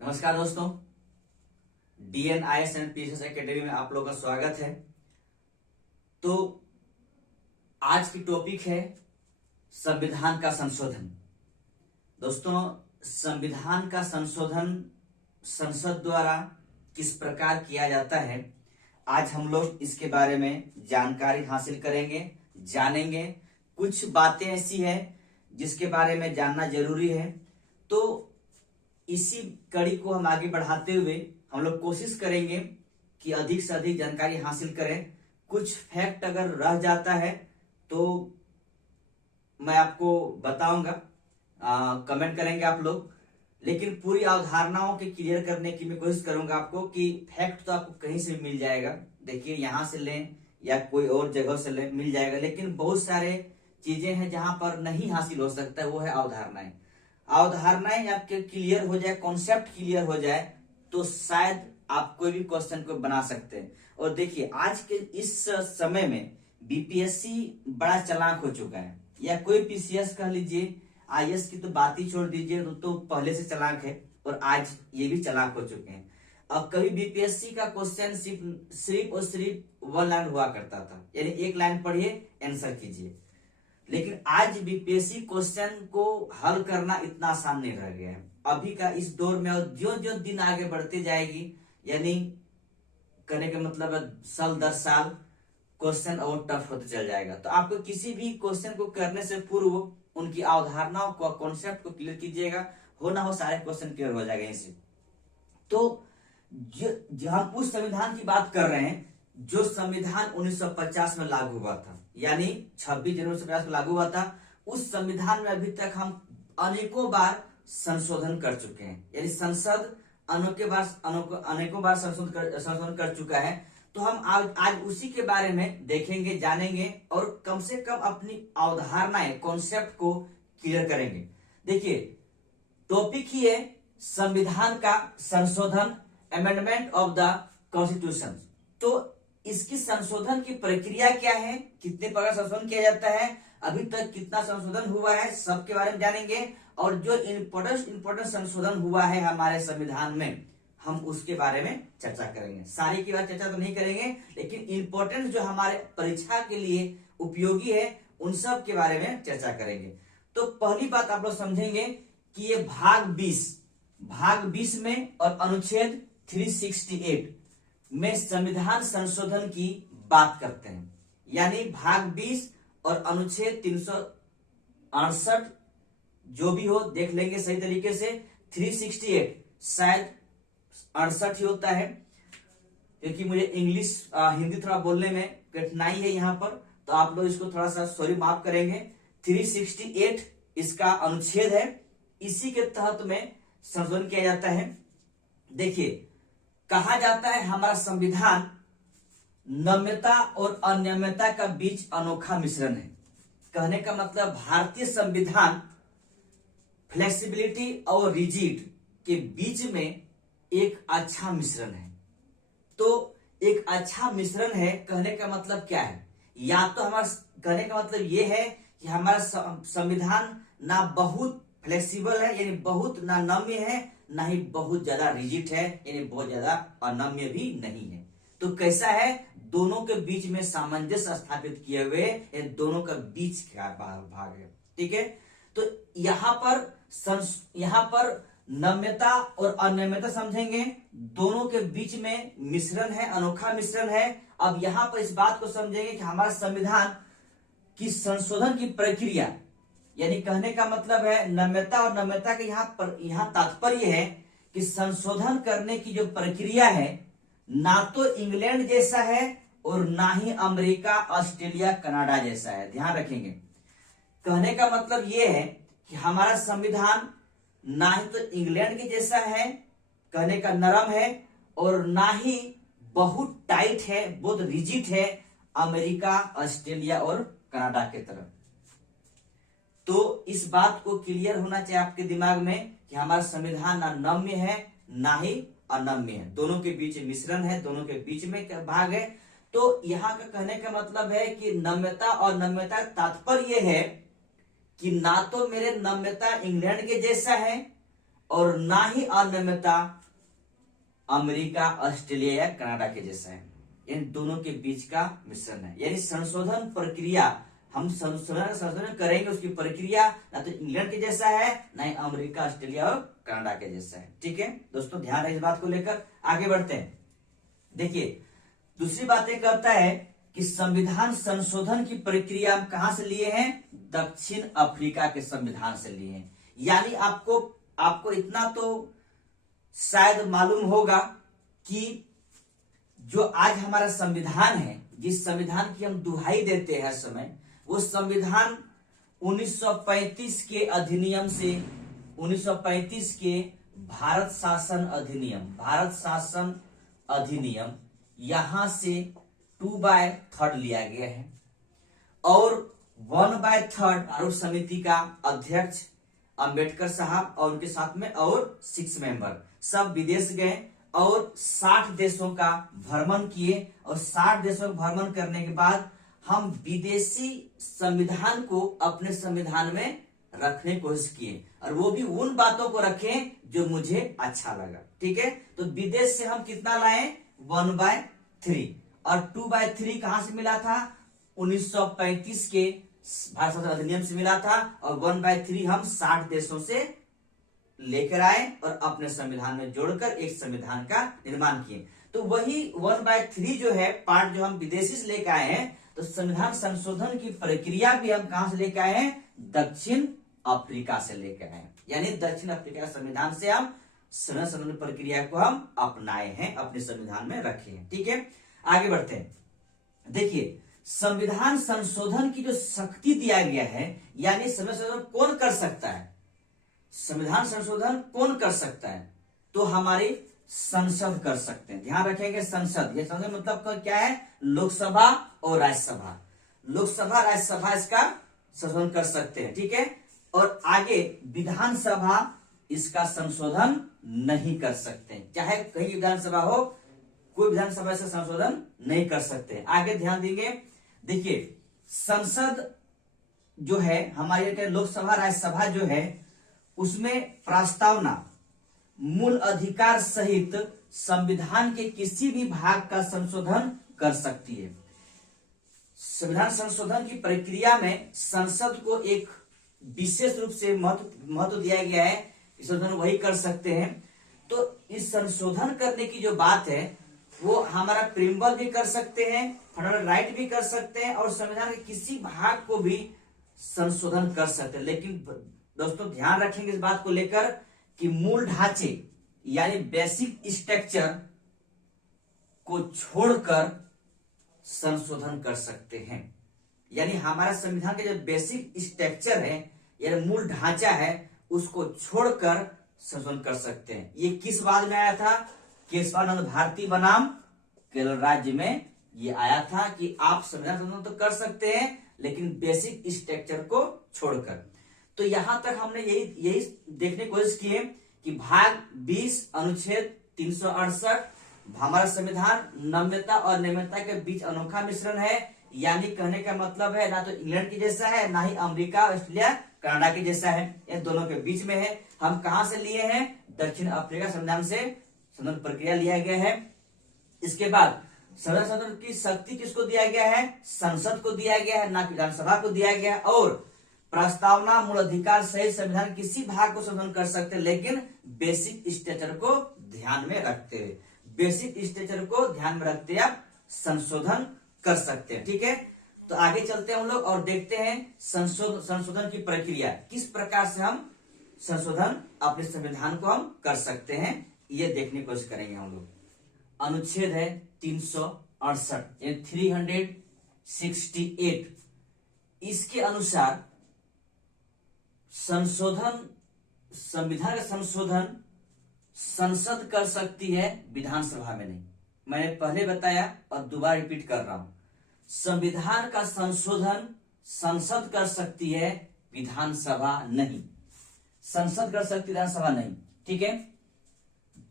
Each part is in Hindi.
नमस्कार दोस्तों, DNIS एंड PCS एकेडमी में आप लोगों का स्वागत है। तो आज की टॉपिक है संविधान का संशोधन। दोस्तों, संविधान का संशोधन संसद द्वारा किस प्रकार किया जाता है, आज हम लोग इसके बारे में जानकारी हासिल करेंगे, जानेंगे। कुछ बातें ऐसी है जिसके बारे में जानना जरूरी है। तो इसी कड़ी को हम आगे बढ़ाते हुए हम लोग कोशिश करेंगे कि अधिक से अधिक जानकारी हासिल करें। कुछ फैक्ट अगर रह जाता है तो मैं आपको बताऊंगा, कमेंट करेंगे आप लोग। लेकिन पूरी अवधारणाओं के क्लियर करने की मैं कोशिश करूंगा आपको कि फैक्ट तो आपको कहीं से भी मिल जाएगा। देखिए, यहां से लें या कोई और जगह से लें, मिल जाएगा। लेकिन बहुत सारे चीजें हैं जहां पर नहीं हासिल हो सकता है, वो है अवधारणाएं। अवधारणाएं आपके क्लियर हो जाए, कॉन्सेप्ट क्लियर हो जाए, तो शायद आप कोई भी क्वेश्चन को बना सकते हैं। और देखिए, आज के इस समय में बीपीएससी बड़ा चालाक हो चुका है, या कोई पीसीएस कह लीजिए। आईएएस की तो बात ही छोड़ दीजिए, तो पहले से चालाक है और आज ये भी चालाक हो चुके हैं। अब कभी बीपीएससी का क्वेश्चन सिर्फ और सिर्फ 1 लाइन हुआ करता था, यानी 1 लाइन पढ़िए, आंसर कीजिए। लेकिन आज बीपीएससी क्वेश्चन को हल करना इतना आसान नहीं रह गया है अभी का इस दौर में। और जो जो दिन आगे बढ़ती जाएगी, यानी कहने का मतलब है साल दर साल क्वेश्चन और टफ होते चल जाएगा। तो आपको किसी भी क्वेश्चन को करने से पूर्व उनकी अवधारणाओं को, कॉन्सेप्ट को क्लियर कीजिएगा। हो ना हो सारे क्वेश्चन क्लियर हो जाएगा इनसे। तो जो हम उस संविधान की बात कर रहे हैं जो संविधान 1950 में लागू हुआ था, यानी 26 जनवरी 1950 में लागू हुआ था। उस संविधान में अभी तक हम अनेकों बार संशोधन कर चुके हैं, यानी संसद अनेकों बार संशोधन कर चुका है। तो हम आज उसी के बारे में देखेंगे, जानेंगे और कम से कम अपनी अवधारणाएं, कॉन्सेप्ट को क्लियर करेंगे। देखिए, टॉपिक ही है संविधान का संशोधन, अमेंडमेंट ऑफ द कॉन्स्टिट्यूशन। तो इसकी संशोधन की प्रक्रिया क्या है, कितने प्रकार संशोधन किया जाता है, अभी तक कितना संशोधन हुआ है, सबके बारे में जानेंगे। और जो इम्पोर्टेंट संशोधन हुआ है हमारे संविधान में, हम उसके बारे में चर्चा करेंगे। सारी की बात चर्चा तो नहीं करेंगे, लेकिन इंपॉर्टेंट जो हमारे परीक्षा के लिए उपयोगी है, उन सब के बारे में चर्चा करेंगे। तो पहली बात आप लोग समझेंगे कि ये भाग 20 में और अनुच्छेद 368 में संविधान संशोधन की बात करते हैं। यानी भाग 20 और अनुच्छेद 368 जो भी हो देख लेंगे सही तरीके से। 368 शायद 68 ही होता है, क्योंकि मुझे इंग्लिश हिंदी थोड़ा बोलने में कठिनाई है यहाँ पर, तो आप लोग इसको थोड़ा सा सॉरी माफ करेंगे। 368 इसका अनुच्छेद है, इसी के तहत में संशोधन किया जाता है। देखिए, कहा जाता है हमारा संविधान नम्यता और अनम्यता का बीच अनोखा मिश्रण है। कहने का मतलब भारतीय संविधान फ्लेक्सिबिलिटी और रिजिड के बीच में एक अच्छा मिश्रण है। तो एक अच्छा मिश्रण है, कहने का मतलब क्या है? या तो हमारा कहने का मतलब यह है कि हमारा संविधान ना बहुत फ्लेक्सिबल है, यानी बहुत ना नम्य है, ना ही बहुत ज्यादा रिजिड है, यानी बहुत ज्यादा अनम्य भी नहीं है। तो कैसा है? दोनों के बीच में सामंजस्य स्थापित किए हुए, दोनों का बीच का भाग है। ठीक है, तो यहाँ पर नम्यता और अनम्यता समझेंगे, दोनों के बीच में मिश्रण है, अनोखा मिश्रण है। अब यहाँ पर इस बात को समझेंगे कि हमारा संविधान की संशोधन की प्रक्रिया, यानी कहने का मतलब है नम्यता और नम्यता के यहाँ तात्पर्य है कि संशोधन करने की जो प्रक्रिया है, ना तो इंग्लैंड जैसा है और ना ही अमेरिका, ऑस्ट्रेलिया, कनाडा जैसा है। ध्यान रखेंगे, कहने का मतलब यह है कि हमारा संविधान ना ही तो इंग्लैंड के जैसा है, कहने का नरम है, और ना ही बहुत टाइट है, बहुत रिजिड है अमेरिका, ऑस्ट्रेलिया और कनाडा के तरफ। तो इस बात को क्लियर होना चाहिए आपके दिमाग में कि हमारा संविधान ना नम्य है ना ही अनम्य है, दोनों के बीच मिश्रण है, दोनों के बीच में भाग है। तो यहाँ का कहने का मतलब है कि नम्यता और नम्यता तात्पर्य है कि ना तो मेरे नम्यता इंग्लैंड के जैसा है और ना ही अनियमितता अमेरिका, ऑस्ट्रेलिया या कनाडा के जैसा है। इन दोनों के बीच का मिश्रण है। यानी संशोधन प्रक्रिया, हम संशोधन करेंगे, उसकी प्रक्रिया ना तो इंग्लैंड के जैसा है, ना ही अमेरिका, ऑस्ट्रेलिया और कनाडा के जैसा है। ठीक है दोस्तों, ध्यान रहे इस बात को लेकर। आगे बढ़ते हैं। देखिए दूसरी बातें करता है कि संविधान संशोधन की प्रक्रिया हम कहां से लिए हैं? दक्षिण अफ्रीका के संविधान से लिए हैं। यानी आपको इतना तो शायद मालूम होगा कि जो आज हमारा संविधान है, जिस संविधान की हम दुहाई देते हैं हर समय, वो संविधान 1935 के अधिनियम से, 1935 के भारत शासन अधिनियम यहां से 2/3 लिया गया है। और 1/3 आरूढ़ समिति का अध्यक्ष अंबेडकर साहब और उनके साथ में और 6 मेंबर सब विदेश गए और 60 देशों का भ्रमण किए। और 60 देशों का भ्रमण करने के बाद हम विदेशी संविधान को अपने संविधान में रखने की कोशिश किए, और वो भी उन बातों को रखें जो मुझे अच्छा लगा। ठीक है, तो विदेश से हम कितना लाए? 1/3। और 2/3 कहां से मिला था? 1935 के भारत शासन अधिनियम से मिला था। और 1/3 हम 60 देशों से लेकर आए और अपने संविधान में जोड़कर एक संविधान का निर्माण किए। तो वही 1/3 जो है पार्ट जो हम विदेशी से लेकर आए हैं, तो संविधान संशोधन की प्रक्रिया भी हम कहां से लेकर आए हैं? दक्षिण अफ्रीका से लेकर आए। यानी दक्षिण अफ्रीका संविधान से हम संशोधन प्रक्रिया को हम अपनाए हैं, अपने संविधान में रखे हैं। ठीक है, आगे बढ़ते हैं। देखिए संविधान संशोधन की जो शक्ति दिया गया है, यानी संशोधन कौन कर सकता है? संविधान संशोधन कौन कर सकता है? तो हमारी संसद कर सकते हैं। ध्यान रखेंगे, संसद, ये संसद मतलब क्या है? लोकसभा और राज्यसभा। लोकसभा राज्यसभा इसका संशोधन कर सकते हैं। ठीक है, और आगे विधानसभा इसका संशोधन नहीं कर सकते, चाहे कहीं विधानसभा हो, कोई विधानसभा से संशोधन नहीं कर सकते। आगे ध्यान देंगे। देखिए संसद जो है हमारे लोकसभा राज्यसभा जो है, उसमें प्रस्तावना, मूल अधिकार सहित संविधान के किसी भी भाग का संशोधन कर सकती है। संविधान संशोधन की प्रक्रिया में संसद को एक विशेष रूप से महत्व दिया गया है। संशोधन वही कर सकते हैं। तो इस संशोधन करने की जो बात है, वो हमारा प्रीम्बल भी कर सकते हैं, फंडामेंटल राइट भी कर सकते हैं, और संविधान के किसी भाग को भी संशोधन कर सकते हैं। लेकिन दोस्तों ध्यान रखेंगे इस बात को लेकर कि मूल ढांचे यानी बेसिक स्ट्रक्चर को छोड़कर संशोधन कर सकते हैं। यानी हमारा संविधान का जो बेसिक स्ट्रक्चर है यानी मूल ढांचा है, उसको छोड़कर संशोधन कर सकते हैं। ये किस बाद में आया था? केशवानंद भारती बनाम केरल राज्य में ये आया था कि आप संविधान संशोधन तो कर सकते हैं, लेकिन बेसिक स्ट्रक्चर को छोड़कर। तो यहां तक हमने यही देखने की कोशिश की है कि भाग 20 अनुच्छेद 368 हमारा संविधान नम्यता और नियमितता के बीच अनोखा मिश्रण है। यानी कहने का मतलब है ना तो इंग्लैंड के जैसा है, ना ही अमेरिका, ऑस्ट्रेलिया, कनाडा के जैसा है, इन दोनों के बीच में है। हम कहां से लिए हैं? दक्षिण अफ्रीका संविधान से संशोधन प्रक्रिया लिया गया है। इसके बाद संशोधन की शक्ति किसको दिया गया है? संसद को दिया गया है, ना कि विधानसभा को दिया गया है। और प्रस्तावना, मूल अधिकार सहित संविधान किसी भाग को संशोधन कर सकते हैं, लेकिन बेसिक स्ट्रक्चर को ध्यान में रखते हुए, बेसिक स्ट्रक्चर को ध्यान में रखते आप संशोधन कर सकते हैं। ठीक है, तो आगे चलते हैं हम लोग और देखते हैं संशोधन की प्रक्रिया, किस प्रकार से हम संशोधन अपने संविधान को हम कर सकते हैं, ये देखने की कोशिश करेंगे हम लोग। अनुच्छेद है 368 368। इसके अनुसार संविधान का संशोधन संसद कर सकती है, विधानसभा में नहीं। मैंने पहले बताया और दोबारा रिपीट कर रहा हूं, संविधान का संशोधन संसद कर सकती है, विधानसभा नहीं। संसद कर सकती, विधानसभा नहीं। ठीक है,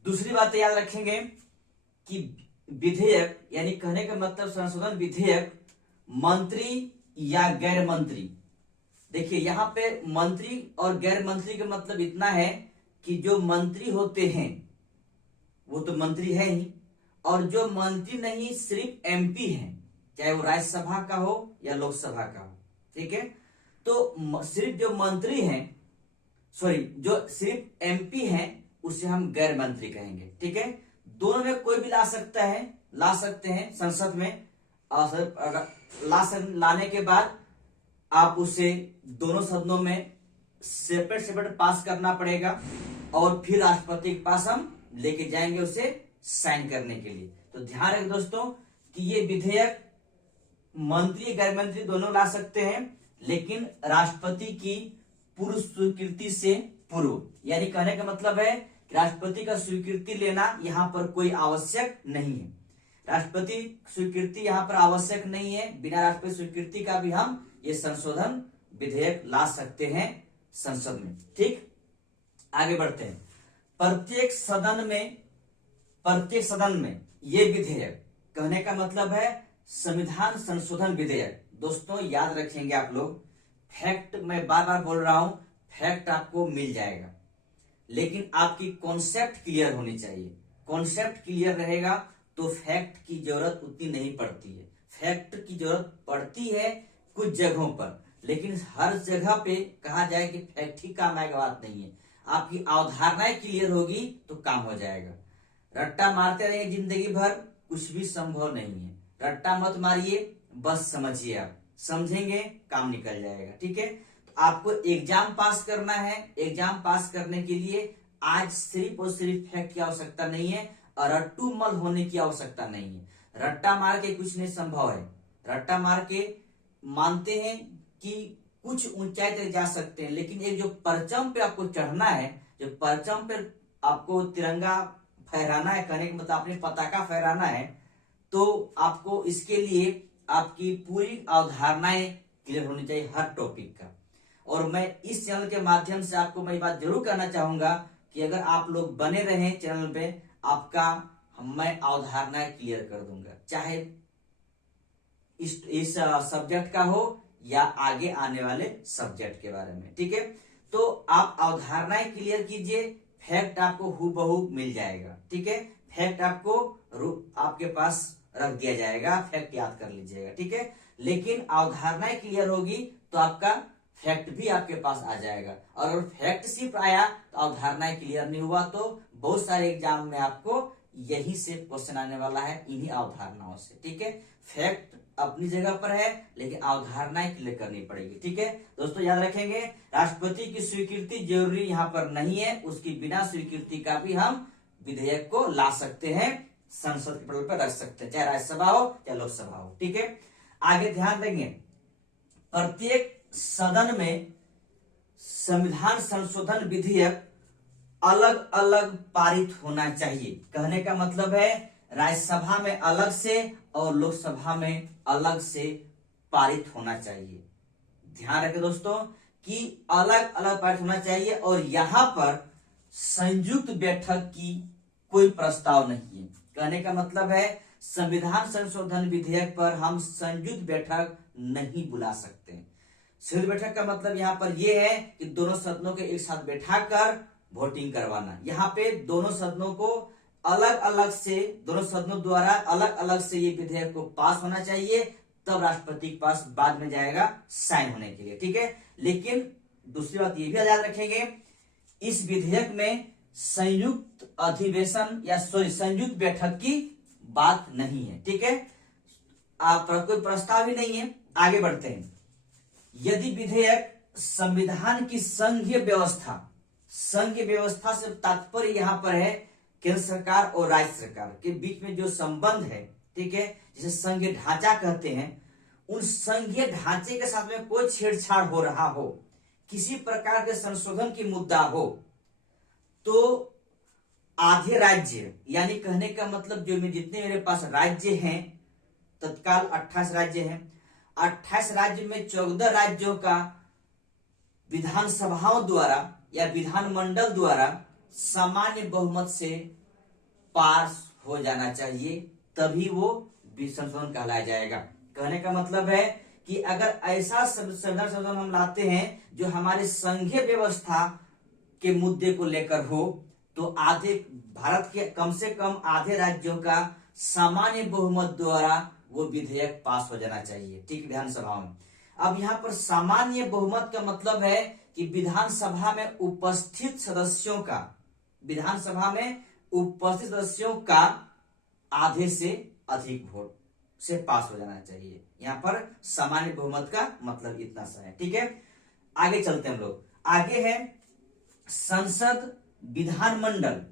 दूसरी बात याद रखेंगे कि विधेयक यानी कहने का मतलब संशोधन विधेयक मंत्री या गैर मंत्री, देखिए यहां पे मंत्री और गैर मंत्री का मतलब इतना है कि जो मंत्री होते हैं वो तो मंत्री है ही, और जो मंत्री नहीं सिर्फ एमपी है, चाहे वो राज्यसभा का हो या लोकसभा का हो, ठीक है। तो सिर्फ जो मंत्री हैं, सॉरी जो सिर्फ एमपी हैं उसे हम गैर मंत्री कहेंगे, ठीक है। दोनों में कोई भी ला सकते हैं संसद में, और लाने के बाद आप उसे दोनों सदनों में सेपरेट पास करना पड़ेगा, और फिर राष्ट्रपति के पास हम लेके जाएंगे उसे साइन करने के लिए। तो ध्यान रखें दोस्तों कि ये विधेयक मंत्री गैर मंत्री दोनों ला सकते हैं, लेकिन राष्ट्रपति की पूर्व स्वीकृति से पूर्व, यानी कहने का मतलब है कि राष्ट्रपति का स्वीकृति लेना यहाँ पर कोई आवश्यक नहीं है। राष्ट्रपति स्वीकृति यहाँ पर आवश्यक नहीं है, बिना राष्ट्रपति स्वीकृति का भी हम ये संशोधन विधेयक ला सकते हैं संसद में, ठीक। आगे बढ़ते हैं। प्रत्येक सदन में ये विधेयक, कहने का मतलब है संविधान संशोधन विधेयक। दोस्तों याद रखेंगे आप लोग, फैक्ट मैं बार बार बोल रहा हूं, फैक्ट आपको मिल जाएगा, लेकिन आपकी कॉन्सेप्ट क्लियर होनी चाहिए। कॉन्सेप्ट क्लियर रहेगा तो फैक्ट की जरूरत उतनी नहीं पड़ती है। फैक्ट की जरूरत पड़ती है कुछ जगहों पर, लेकिन हर जगह पे कहा जाए कि फैक्ट ही काम आएगा, बात नहीं है। आपकी अवधारणाएं क्लियर होगी तो काम हो जाएगा। रट्टा मारते रहेंगे जिंदगी भर, कुछ भी संभव नहीं है। रट्टा मत मारिए, बस समझिए, आप समझेंगे काम निकल जाएगा, ठीक है। तो आपको एग्जाम पास करना है, एग्जाम पास करने के लिए आज सिर्फ और सिर्फ फैक्ट की आवश्यकता नहीं है, और रट्टूमल होने की आवश्यकता नहीं है। रट्टा मार के कुछ नहीं संभव है। रट्टा मार के मानते हैं कि कुछ ऊंचाई तक जा सकते हैं, लेकिन एक जो परचम पे आपको चढ़ना है, जो परचम पे आपको तिरंगा फहराना है, कहने का मतलब अपनी पताका फहराना है, तो आपको इसके लिए आपकी पूरी अवधारणाएं क्लियर होनी चाहिए हर टॉपिक का। और मैं इस चैनल के माध्यम से आपको मैं बात जरूर कहना चाहूंगा कि अगर आप लोग बने रहें चैनल पे, आपका मैं अवधारणाएं क्लियर कर दूंगा, चाहे इस सब्जेक्ट का हो या आगे आने वाले सब्जेक्ट के बारे में, ठीक है। तो आप अवधारणाएं क्लियर कीजिए, फैक्ट आपको हूबहू मिल जाएगा, ठीक है। फैक्ट आपको आपके पास रख दिया जाएगा, फैक्ट याद कर लीजिएगा, ठीक है। लेकिन अवधारणाएं क्लियर होगी तो आपका फैक्ट भी आपके पास आ जाएगा, और अगर फैक्ट सिर्फ आया तो अवधारणाएं क्लियर नहीं हुआ, तो बहुत सारे एग्जाम में आपको यही से क्वेश्चन आने वाला है, इन्हीं अवधारणाओं से, ठीक है। फैक्ट अपनी जगह पर है, लेकिन अवधारणाएं क्लियर करनी पड़ेगी, ठीक है। दोस्तों याद रखेंगे, राष्ट्रपति की स्वीकृति जरूरी यहाँ पर नहीं है, उसकी बिना स्वीकृति का भी हम विधेयक को ला सकते हैं, संसद के पटल पर रख सकते हैं, चाहे राज्यसभा हो चाहे लोकसभा हो, ठीक है। आगे ध्यान देंगे, प्रत्येक सदन में संविधान संशोधन विधेयक अलग अलग पारित होना चाहिए। कहने का मतलब है राज्यसभा में अलग से और लोकसभा में अलग से पारित होना चाहिए। ध्यान रखें दोस्तों कि अलग अलग पारित होना चाहिए, और यहां पर संयुक्त बैठक की कोई प्रस्ताव नहीं है। कहने का मतलब है संविधान संशोधन विधेयक पर हम संयुक्त बैठक नहीं बुला सकते। संयुक्त बैठक का मतलब यहाँ पर यह है कि दोनों सदनों के एक साथ बैठाकर वोटिंग करवाना। यहाँ पे दोनों सदनों को अलग अलग से, दोनों सदनों द्वारा अलग अलग से ये विधेयक को पास होना चाहिए, तब राष्ट्रपति के पास बाद में जाएगा साइन होने के लिए, ठीक है। लेकिन दूसरी बात ये भी याद रखेंगे, इस विधेयक में संयुक्त अधिवेशन या संयुक्त बैठक की बात नहीं है, ठीक है। आप कोई प्रस्ताव ही नहीं है। आगे बढ़ते हैं। यदि विधेयक संविधान की संघीय व्यवस्था से तात्पर्य यहाँ पर है केंद्र सरकार और राज्य सरकार के बीच में जो संबंध है, ठीक है, जिसे संघीय ढांचा कहते हैं, उन संघीय ढांचे के साथ में कोई छेड़छाड़ हो रहा हो, किसी प्रकार के संशोधन की मुद्दा हो, तो आधे राज्य, यानी कहने का मतलब जो जितने मेरे पास राज्य हैं, तत्काल 28 राज्य हैं, 28 राज्य में 14 राज्यों का विधानसभाओं द्वारा या विधानमंडल द्वारा सामान्य बहुमत से पास हो जाना चाहिए, तभी वो संशोधन कहलाया जाएगा। कहने का मतलब है कि अगर ऐसा संविधान संशोधन हम लाते हैं जो हमारी संघीय व्यवस्था के मुद्दे को लेकर हो तो आधे भारत के कम से कम आधे राज्यों का सामान्य बहुमत द्वारा वो विधेयक पास हो जाना चाहिए, ठीक, विधानसभा में। अब यहाँ पर सामान्य बहुमत का मतलब है कि विधानसभा में उपस्थित सदस्यों का, विधानसभा में उपस्थित सदस्यों का आधे से अधिक वोट से पास हो जाना चाहिए। यहाँ पर सामान्य बहुमत का मतलब इतना सा है, ठीक है। आगे चलते हैं हम लोग। आगे है संसद विधानमंडल।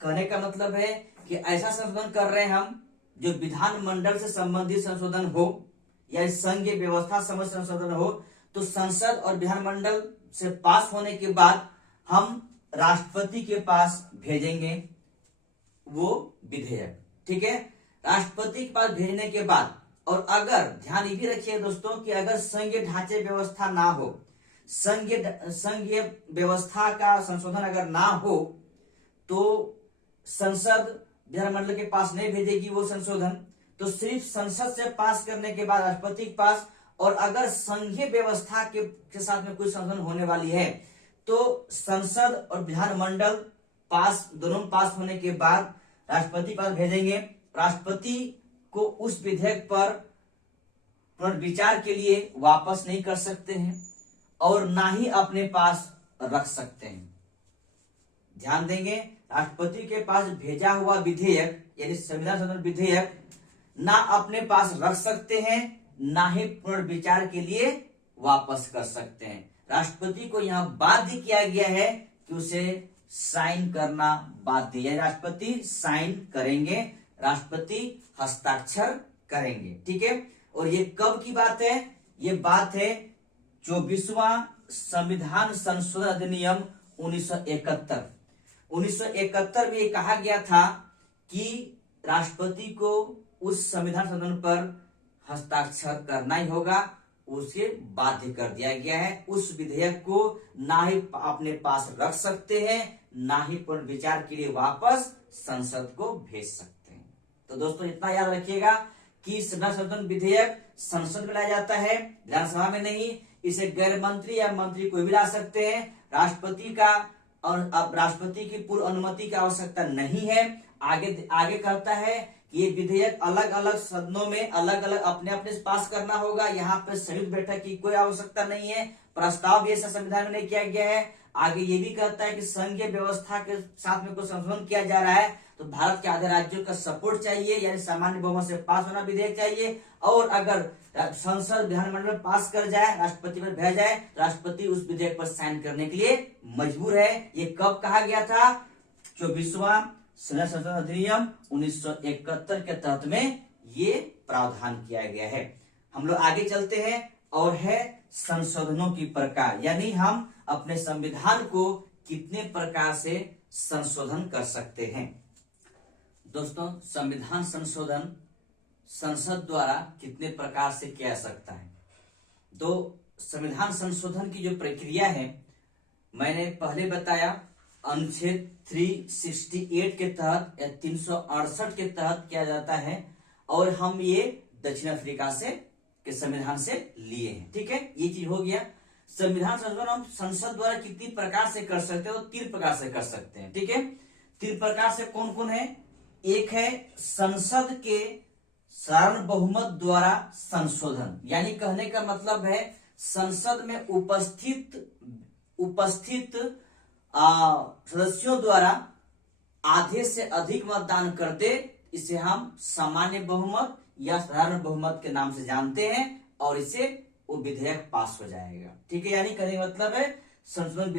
कहने का मतलब है कि ऐसा संशोधन कर रहे हैं हम जो विधानमंडल से संबंधित संशोधन हो या संघीय व्यवस्था संबंधी संशोधन हो, तो संसद और विधानमंडल से पास होने के बाद हम राष्ट्रपति के पास भेजेंगे वो विधेयक, ठीक है। राष्ट्रपति के पास भेजने के बाद, और अगर ध्यान ये भी रखिए दोस्तों कि अगर संघीय ढांचे व्यवस्था ना हो, संघीय व्यवस्था का संशोधन अगर ना हो, तो संसद विधानमंडल के पास नहीं भेजेगी वो संशोधन, तो सिर्फ संसद से पास करने के बाद राष्ट्रपति के पास, और अगर संघीय व्यवस्था के साथ में कोई संशोधन होने वाली है तो संसद और विधानमंडल पास, दोनों पास होने के बाद राष्ट्रपति पास भेजेंगे। राष्ट्रपति को उस विधेयक पर पुनर्विचार के लिए वापस नहीं कर सकते हैं और ना ही अपने पास रख सकते हैं। ध्यान देंगे, राष्ट्रपति के पास भेजा हुआ विधेयक यानी संविधान संशोधन विधेयक ना अपने पास रख सकते हैं, ना ही पुनर्विचार के लिए वापस कर सकते हैं। राष्ट्रपति को यहाँ बाध्य किया गया है कि उसे साइन करना बाध्य, यानी राष्ट्रपति साइन करेंगे, राष्ट्रपति हस्ताक्षर करेंगे, ठीक है। और ये कब की बात है? ये बात है 24वां संविधान संशोधन अधिनियम 1971। 1971 में ये कहा गया था कि राष्ट्रपति को उस संविधान संशोधन पर हस्ताक्षर करना ही होगा, उसे बाध्य कर दिया गया है। उस विधेयक को ना ही अपने पास रख सकते हैं, ना ही पुनर्विचार के लिए वापस संसद को भेज सकते हैं। तो दोस्तों इतना याद रखिएगा कि संविधान संशोधन विधेयक संसद में लाया जाता है, विधानसभा में नहीं। इसे गैर मंत्री या मंत्री कोई भी ला सकते हैं। राष्ट्रपति का और अब राष्ट्रपति की पूर्व अनुमति की आवश्यकता नहीं है। आगे कहता है कि ये विधेयक अलग अलग सदनों में अलग अलग अपने अपने पास करना होगा। यहाँ पे संयुक्त बैठक की कोई आवश्यकता नहीं है। प्रस्ताव भी ऐसा संविधान में नहीं किया गया है। आगे ये भी कहता है कि संघीय व्यवस्था के साथ में कोई संशोधन किया जा रहा है तो भारत के आधे राज्यों का सपोर्ट चाहिए, यानी सामान्य बहुमत से पास होना विधेयक चाहिए। और अगर संसद विधानमंडल पास कर जाए, राष्ट्रपति पर भेजा जाए, राष्ट्रपति उस विधेयक पर साइन करने के लिए मजबूर है। ये कब कहा गया था? 24वां संविधान संशोधन अधिनियम 1971 के तहत में ये प्रावधान किया गया है। हम लोग आगे चलते हैं और है संशोधनों की प्रकार, यानी हम अपने संविधान को कितने प्रकार से संशोधन कर सकते हैं। दोस्तों, संविधान संशोधन संसद द्वारा कितने प्रकार से किया जा सकता है? तो संविधान संशोधन की जो प्रक्रिया है मैंने पहले बताया, अनुच्छेद 368 के तहत या 368 के तहत किया जाता है, और हम ये दक्षिण अफ्रीका से के संविधान से लिए हैं, ठीक है। ये चीज हो गया। संविधान संशोधन हम संसद द्वारा कितनी प्रकार से कर सकते हैं? तो 3 प्रकार से कर सकते हैं, ठीक है। 3 प्रकार से कौन कौन है? एक है संसद के साधारण बहुमत द्वारा संशोधन, यानी कहने का मतलब है संसद में उपस्थित सदस्यों द्वारा आधे से अधिक मतदान कर दे, इसे हम सामान्य बहुमत या साधारण बहुमत के नाम से जानते हैं, और इसे वो विधेयक पास हो जाएगा, ठीक है। यानी कहने का मतलब है संशोधन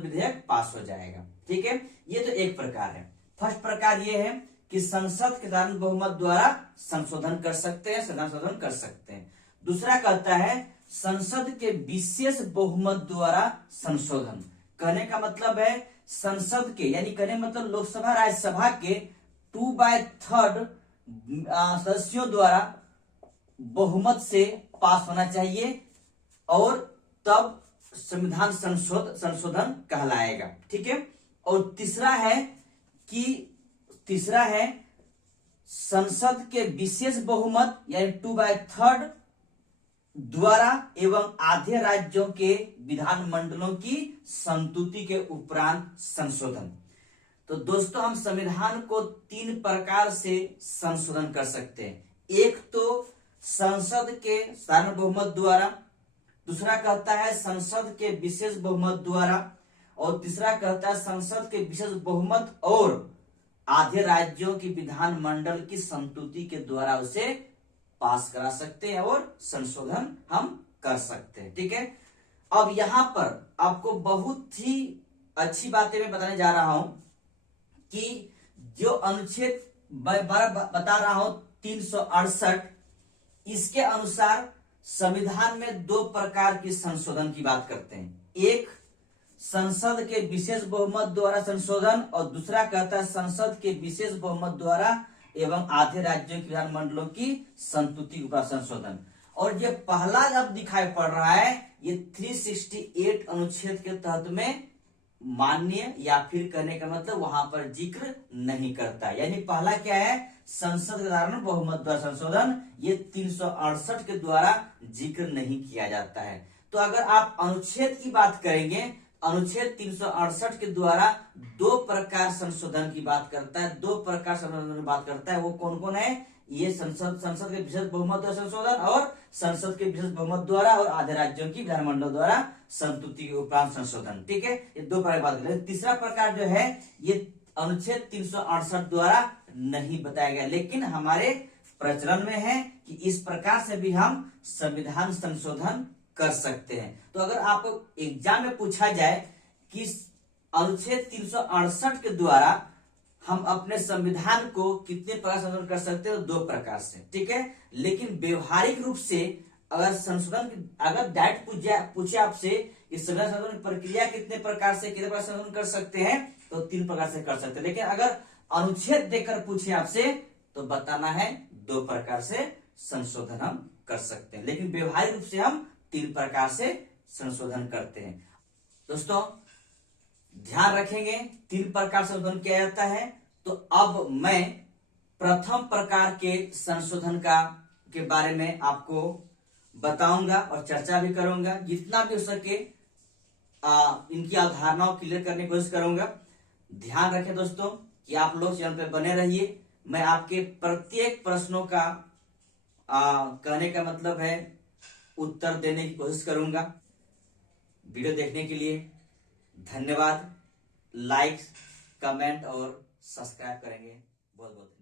विधेयक पास हो जाएगा, ठीक है। ये तो एक प्रकार है। फर्स्ट प्रकार ये है कि संसद के साधारण बहुमत द्वारा संशोधन कर सकते हैं, संविधान संशोधन कर सकते हैं। दूसरा कहता है संसद के विशेष बहुमत द्वारा संशोधन। कहने का मतलब है संसद के, यानी कहने मतलब लोकसभा राज्यसभा के 2/3 सदस्यों द्वारा बहुमत से पास होना चाहिए, और तब संविधान संशोधन कहलाएगा, ठीक है। और तीसरा है संसद के विशेष बहुमत, यानी 2/3 द्वारा एवं आधे राज्यों के विधानमंडलों की संतुति के उपरांत संशोधन। तो दोस्तों हम संविधान को 3 प्रकार से संशोधन कर सकते हैं। एक तो संसद के साधारण बहुमत द्वारा, दूसरा कहता है संसद के विशेष बहुमत द्वारा, और तीसरा कहता है संसद के विशेष बहुमत और आधे राज्यों की विधानमंडल की संतुति के द्वारा उसे पास करा सकते हैं और संशोधन हम कर सकते हैं। ठीक है, अब यहां पर आपको बहुत ही अच्छी बातें मैं बताने जा रहा हूं कि जो अनुच्छेद बता रहा हूं 368, इसके अनुसार संविधान में 2 प्रकार की संशोधन की बात करते हैं। एक संसद के विशेष बहुमत द्वारा संशोधन, और दूसरा कहता है संसद के विशेष बहुमत द्वारा एवं आधे राज्यों के विधानमंडलों की संतुति का संशोधन। और ये पहला जब दिखाई पड़ रहा है, ये 368 अनुच्छेद के तहत में मान्य या फिर करने का मतलब वहां पर जिक्र नहीं करता है। यानी पहला क्या है, संसद के साधारण बहुमत द्वारा संशोधन, ये 368 के द्वारा जिक्र नहीं किया जाता है। तो अगर आप अनुच्छेद की बात करेंगे, अनुच्छेद 368 के द्वारा 2 प्रकार संशोधन की बात करता है। 2 प्रकार संशोधन की बात करता है, वो कौन कौन है? ये संसद के विशेष बहुमत द्वारा संशोधन और संसद के विशेष बहुमत द्वारा और आधे राज्यों की विधानमंडल द्वारा संतुति के उपरांत संशोधन। ठीक है, ये 2 प्रकार की बात करें। तीसरा प्रकार जो है, ये अनुच्छेद 368 द्वारा नहीं बताया गया, लेकिन हमारे प्रचलन में है कि इस प्रकार से भी हम संविधान संशोधन कर सकते हैं। तो अगर आप एग्जाम में पूछा जाए कि अनुच्छेद 368 के द्वारा हम अपने संविधान को कितने प्रकार संशोधन कर सकते हैं, तो 2 प्रकार से। ठीक है, लेकिन व्यवहारिक रूप से अगर संशोधन, अगर डायरेक्ट पूछे आपसे कि संविधान संशोधन प्रक्रिया कितने प्रकार से संशोधन कर सकते हैं, तो 3 प्रकार से कर सकते हैं। लेकिन अगर अनुच्छेद देकर पूछे आपसे तो बताना है 2 प्रकार से संशोधन हम कर सकते हैं, लेकिन व्यवहारिक रूप से हम 3 प्रकार से संशोधन करते हैं। दोस्तों ध्यान रखेंगे 3 प्रकार से संशोधन किया जाता है। तो अब मैं प्रथम प्रकार के संशोधन के बारे में आपको बताऊंगा और चर्चा भी करूंगा। जितना भी हो सके इनकी अवधारणाओं क्लियर करने की कोशिश करूंगा। ध्यान रखें दोस्तों कि आप लोग चैनल पे बने रहिए। मैं आपके प्रत्येक प्रश्नों का कहने का मतलब है उत्तर देने की कोशिश करूंगा। वीडियो देखने के लिए धन्यवाद। लाइक, कमेंट और सब्सक्राइब करेंगे। बहुत बहुत